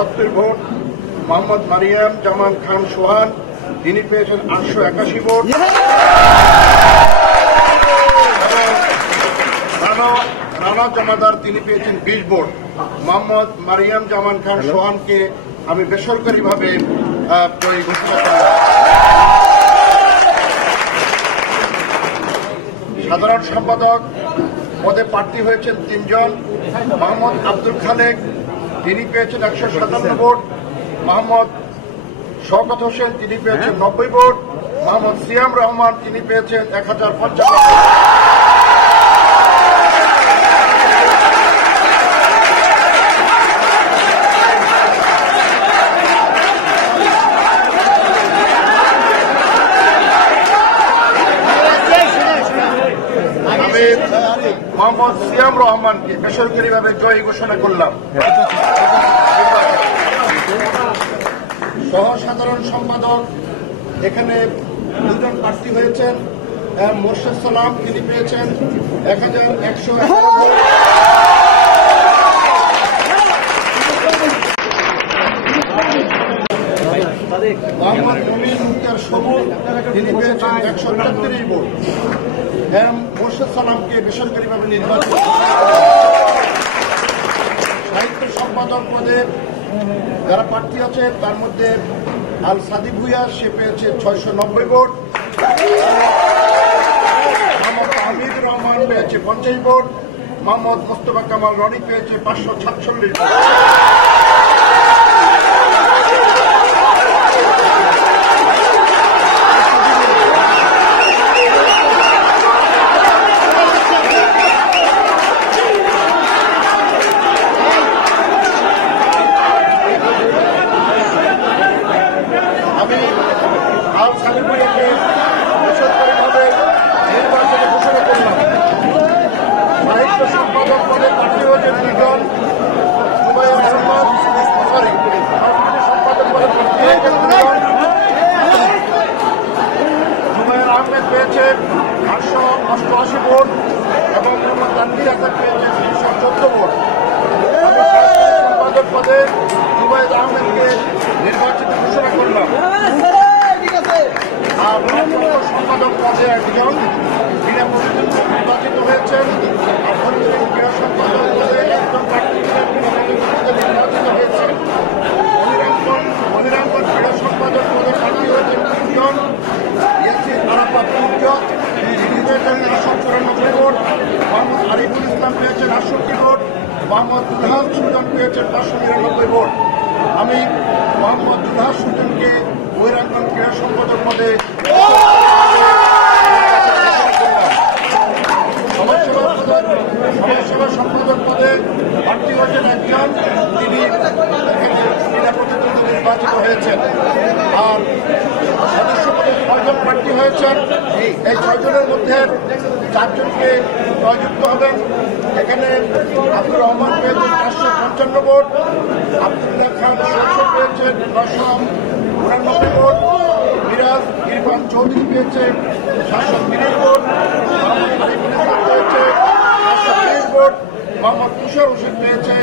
870 vote. Mohammad Mariam জামান খান সোহান তিনি পেয়েছেন 881 vote. Rana জমাদার তিনি পেয়েছেন 20 ভোট। মোহাম্মদ মারিয়াম জামান খান সোহানকে আমি বেসরকারিভাবে জয়ী ঘোষণা করলাম। সাধারণ সম্পাদক পদে প্রার্থী হয়েছেন 3 জন। মোহাম্মদ আব্দুল খালেক তিনি পেয়েছেন 157 ভোট। মোহাম্মদ শওকত হোসেন তিনি পেয়েছেন 90 ভোট। মোহাম্মদ সিয়াম রহমান তিনি পেয়েছেন 1055 ভোট। মোহাম্মদ সিয়াম রহমানকে বেসরকারিভাবে জয়ী ঘোষণা করলাম। সহ সাধারণ সম্পাদক এখানে 2 জন প্রার্থী হয়েছেন। মোর্শেদ সালাম তিনি পেয়েছেন 1111 ভোট। মোহাম্মদ মুমিন মুক্তার সবুজ তিনি পেয়েছেন 133 ভোট। মোর্শেদ সালামকে বেসরকারিভাবে নির্বাচিত। সাহিত্য সম্পাদক পদে যারা প্রার্থী আছে তার মধ্যে আল সাদিক ভুইয়া সে পেয়েছে 690 ভোট। মোহাম্মদ হামিদুর রহমান পেয়েছে 50 ভোট। মোহাম্মদ মোস্তফা কামাল রনি পেয়েছে 546 ভোট। পেয়েছে 888 ভোট এবং মোহাম্মদ তানভীর আজাদ পেয়েছে 314 ভোট। সম্পাদক পদে জুবাইর আহমেদকে নির্বাচিত ঘোষণা করলাম। আর সম্পাদক পদে 1 জন বিনা প্রতিদ্বন্দ্বিতায় নির্বাচিত হয়েছেন। আভ্যন্তরীণ ক্রীড়া সম্পাদক পদে 1 জন প্রার্থী নির্বাচিত হয়েছেন। অনিরাঙ্গন ক্রীড়া সম্পাদক পদে প্রার্থী হয়েছেন 3 জন। তিনি পেয়েছেন 994 ভোট। মোহাম্মদ আরিফুল ইসলাম পেয়েছেন 68 ভোট। মোহাম্মদ জুলহাস সুজন পেয়েছেন 599 ভোট। আমি মোহাম্মদ জুলহাস সুজনকে বহিরাঙ্গন ক্রীড়া সম্পাদক পদে সমাজসেবা সম্পাদক পদে প্রার্থী হয়েছেন 1 জন, তিনি বিনা প্রতিদ্বন্দ্বিতায় নির্বাচিত হয়েছেন। আর সদস্য পদে 6 জন প্রার্থী হয়েছেন। এই 6 জনের মধ্যে 4 জনকে জয়যুক্ত হবেন। এখানে আব্দুর রহমান পেয়েছেন 555 ভোট। আব্দুল্লাহ খান সরকার পেয়েছেন 999 ভোট। মিরাজ ইরফান চৌধুরী পেয়েছে 730 ভোট। মোহাম্মদ আরিফুল ইসলাম পেয়েছে 530 ভোট। মোহাম্মদ তুষার হোসেন পেয়েছে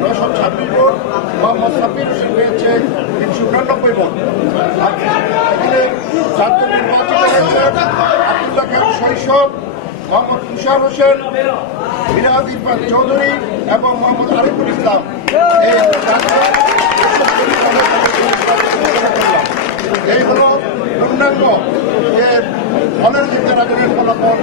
926 ভোট। মোহাম্মদ সাফির হোসেন পেয়েছে 389 ভোট। এখানে 4 জন নির্বাচিত হয়েছে। আব্দুল্লাহ খান শৈশব, মোহাম্মদ তুষার হোসেন, মিরাজ ইরফান চৌধুরী এবং মোহাম্মদ আরিফুল ইসলাম। এই হল পূর্ণাঙ্গ যে অনার নির্বাচনের ফলাফল।